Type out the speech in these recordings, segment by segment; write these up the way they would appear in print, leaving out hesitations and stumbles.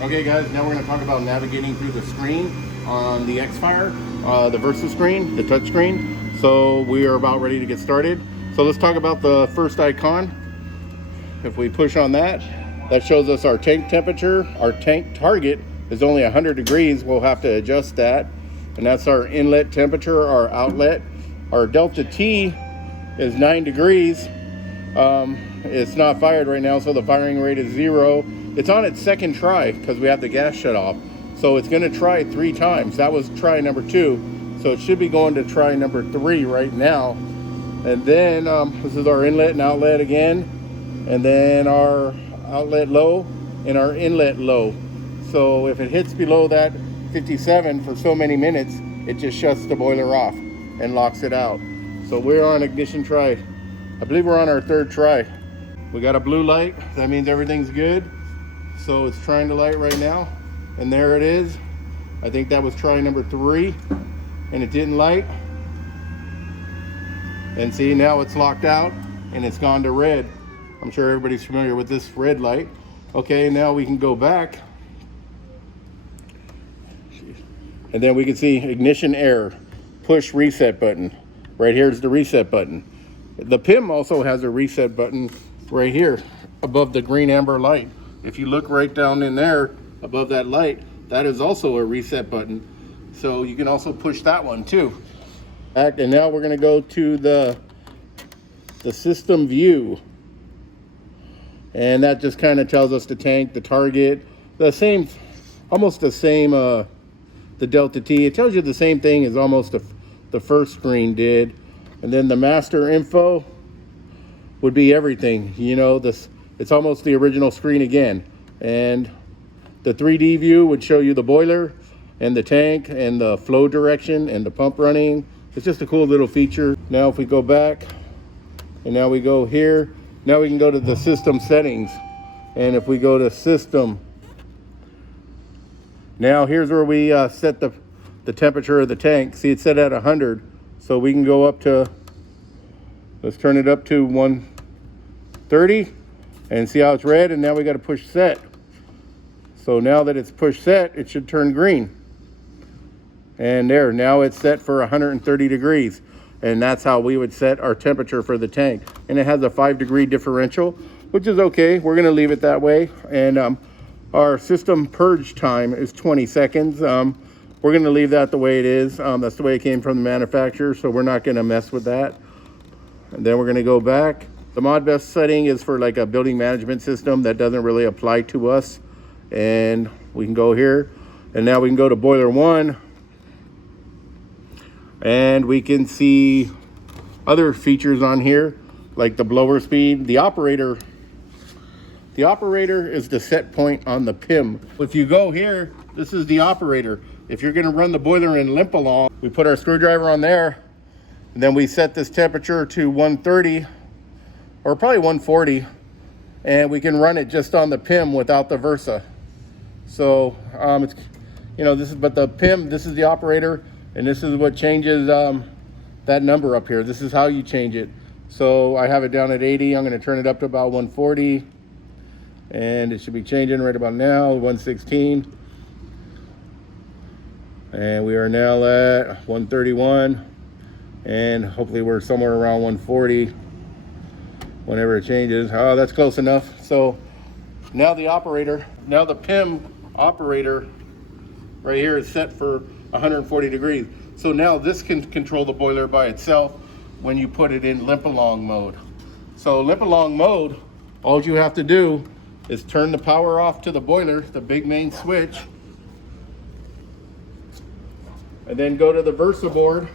Okay guys, now we're going to talk about navigating through the screen on the XFIIRE, the Versa screen, the touch screen. So we are about ready to get started. So let's talk about the first icon. If we push on that, that shows us our tank temperature. Our tank target is only 100 degrees. We'll have to adjust that. And that's our inlet temperature, our outlet. Our delta T is 9 degrees. It's not fired right now, so the firing rate is 0. It's on its second try because we have the gas shut off. So it's going to try 3 times. That was try number 2. So it should be going to try number 3 right now. And then this is our inlet and outlet again. And then our outlet low and our inlet low. So if it hits below that 57 for so many minutes, it just shuts the boiler off and locks it out. So we're on ignition try. I believe we're on our 3rd try. We got a blue light. That means everything's good. So it's trying to light right now. And there it is. I think that was try number 3. And it didn't light. And see, now it's locked out and it's gone to red. I'm sure everybody's familiar with this red light. Okay, now we can go back. And then we can see ignition error. Push reset button. Right here is the reset button. The PIM also has a reset button right here above the green amber light. If you look right down in there above that light, that is also a reset button. So you can also push that one too. And now we're going to go to the system view. And that just kind of tells us the tank, the target, the same, almost the same, the delta T. It tells you the same thing as almost the first screen did. And then the master info would be everything. You know, it's almost the original screen again. And the 3D view would show you the boiler and the tank and the flow direction and the pump running. It's just a cool little feature. Now if we go back and now we go here, now we can go to the system settings. And if we go to system, now here's where we set the temperature of the tank. See, it's set at 100. So we can go up to, let's turn it up to 130 and see how it's red. And now we got to push set. So now that it's push set, it should turn green. And there, now it's set for 130 degrees. And that's how we would set our temperature for the tank. And it has a 5-degree differential, which is okay. We're gonna leave it that way. And our system purge time is 20 seconds. We're gonna leave that the way it is. That's the way it came from the manufacturer, so we're not gonna mess with that. And then we're gonna go back. The Modbus setting is for like a building management system that doesn't really apply to us. And we can go here. And now we can go to boiler 1. And we can see other features on here, like the blower speed. The operator is the set point on the PIM. If you go here, this is the operator. If you're gonna run the boiler and limp along, we put our screwdriver on there, and then we set this temperature to 130, or probably 140, and we can run it just on the PIM without the Versa. So, it's, you know, but the PIM, this is the operator, and this is what changes that number up here. This is how you change it. So I have it down at 80. I'm gonna turn it up to about 140. And it should be changing right about now, 116. And we are now at 131. And hopefully we're somewhere around 140 whenever it changes. Oh, that's close enough. So now the PIM operator right here is set for 140 degrees. So now this can control the boiler by itself when you put it in limp along mode. So limp along mode, all you have to do is turn the power off to the boiler, the big main switch, and then go to the Versa board,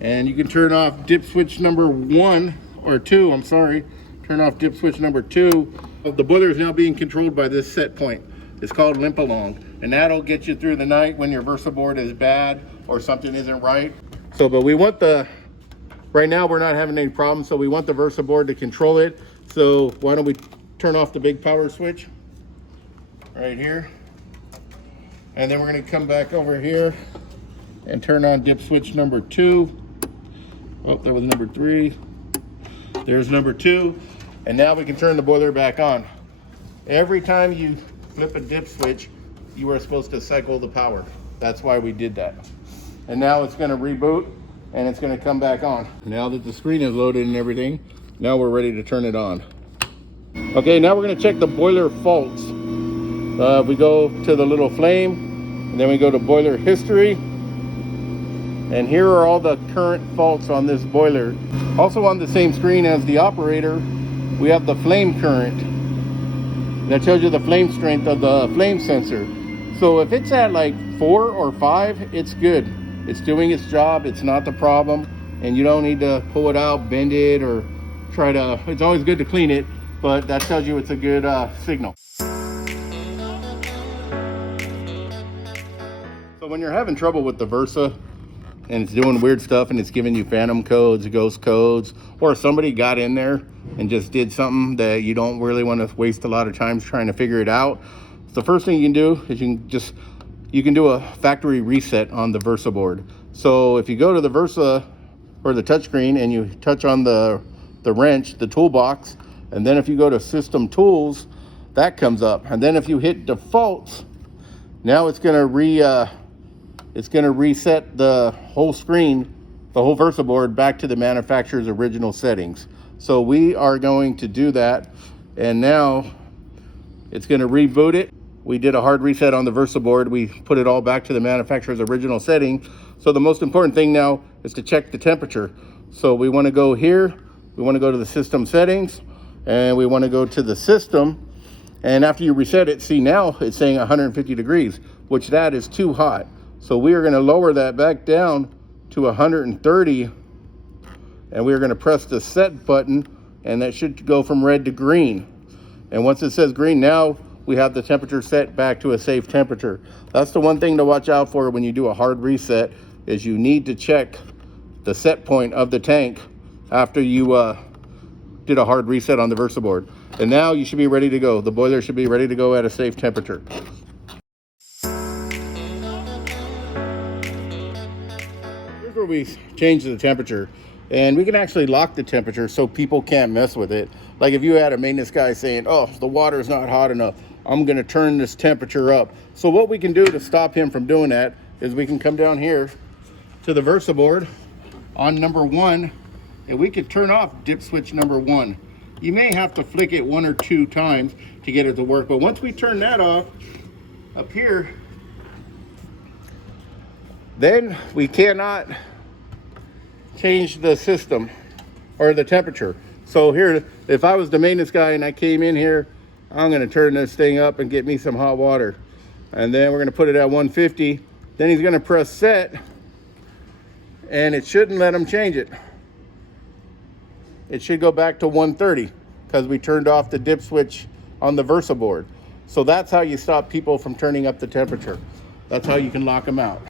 and you can turn off dip switch number 1 or 2, I'm sorry, turn off dip switch number 2. The boiler is now being controlled by this set point. It's called limp along, and that'll get you through the night when your Versa board is bad or something isn't right. So, but we want right now we're not having any problems, so we want the Versa board to control it. So why don't we turn off the big power switch right here, and then we're going to come back over here and turn on dip switch number 2. Oh, that was number 3. There's number 2. And now we can turn the boiler back on. Every time you flip a dip switch, you are supposed to cycle the power. That's why we did that. And now it's going to reboot and it's going to come back on. Now that the screen is loaded and everything, now we're ready to turn it on. Okay, now we're going to check the boiler faults. We go to the little flame, and then we go to boiler history. And here are all the current faults on this boiler. Also on the same screen as the operator, we have the flame current. That tells you the flame strength of the flame sensor. So if it's at like 4 or 5, it's good. It's doing its job, it's not the problem, and you don't need to pull it out, bend it, or try to, it's always good to clean it, but that tells you it's a good signal. So when you're having trouble with the Versa, and it's doing weird stuff and it's giving you phantom codes, ghost codes, or somebody got in there and just did something that you don't really want to waste a lot of time trying to figure it out, the first thing you can do is you can do a factory reset on the Versa board. So if you go to the Versa or the touchscreen and you touch on the wrench, the toolbox, and then if you go to system tools, that comes up. And then if you hit defaults, now it's going to reset the whole screen, the whole Versa board, back to the manufacturer's original settings. So we are going to do that, and now it's going to reboot it. We did a hard reset on the Versa board. We put it all back to the manufacturer's original setting. So the most important thing now is to check the temperature. So we want to go here, we want to go to the system settings, and we want to go to the system. And after you reset it, see now it's saying 150 degrees, which that is too hot. So we are going to lower that back down to 130, and we're going to press the set button, and that should go from red to green. And once it says green, now we have the temperature set back to a safe temperature. That's the one thing to watch out for when you do a hard reset, is you need to check the set point of the tank after you did a hard reset on the Versa board. And now you should be ready to go. The boiler should be ready to go at a safe temperature. Here's where we change the temperature, and we can actually lock the temperature so people can't mess with it. Like if you had a maintenance guy saying, oh, the water is not hot enough, I'm going to turn this temperature up. So what we can do to stop him from doing that is we can come down here to the Versa board on number 1, and we could turn off dip switch number 1. You may have to flick it 1 or 2 times to get it to work, but once we turn that off up here, then we cannot change the system or the temperature. So here, if I was the maintenance guy and I came in here, I'm going to turn this thing up and get me some hot water, and then we're going to put it at 150. Then he's going to press set, and it shouldn't let him change it. It should go back to 130 because we turned off the dip switch on the Versa board. So that's how you stop people from turning up the temperature. That's how you can lock them out.